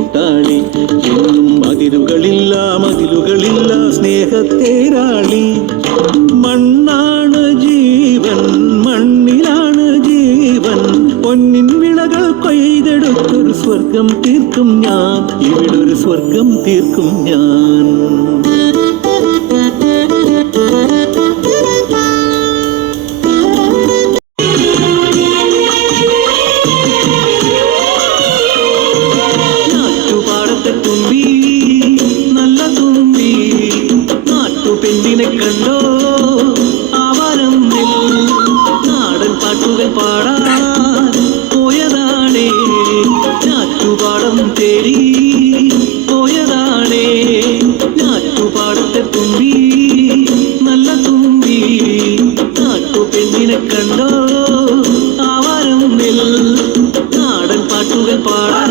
കൂട്ടാളി എന്നും മതിലുകളില്ല മതിലുകളില്ല സ്നേഹത്തേരാളി. മണ്ണാണ് ജീവൻ മണ്ണിലാണ് ജീവൻ, പൊന്നിൻ വിളകൾ കൊയ്തെടുത്തൊരു സ്വർഗം തീർക്കും ഞാൻ, ഇവിടൊരു സ്വർഗം തീർക്കും ഞാൻ. തുമ്പി നല്ല തുമ്പി നാട്ടുപെണ്ണിനെ കണ്ടോ ആവാരം നാടൻ പാട്ടുകൾ പാടാൻ പോയതാണേ, ഞാറ്റുപാടം തേടി പോയതാണേ. ഞാറ്റുപാടത്തെ തുമ്പി നല്ല തുമ്പി നാട്ടുപെണ്ണിനെ കണ്ടോ ആവാരം നാടൻ പാട്ടുകൾ പാടാൻ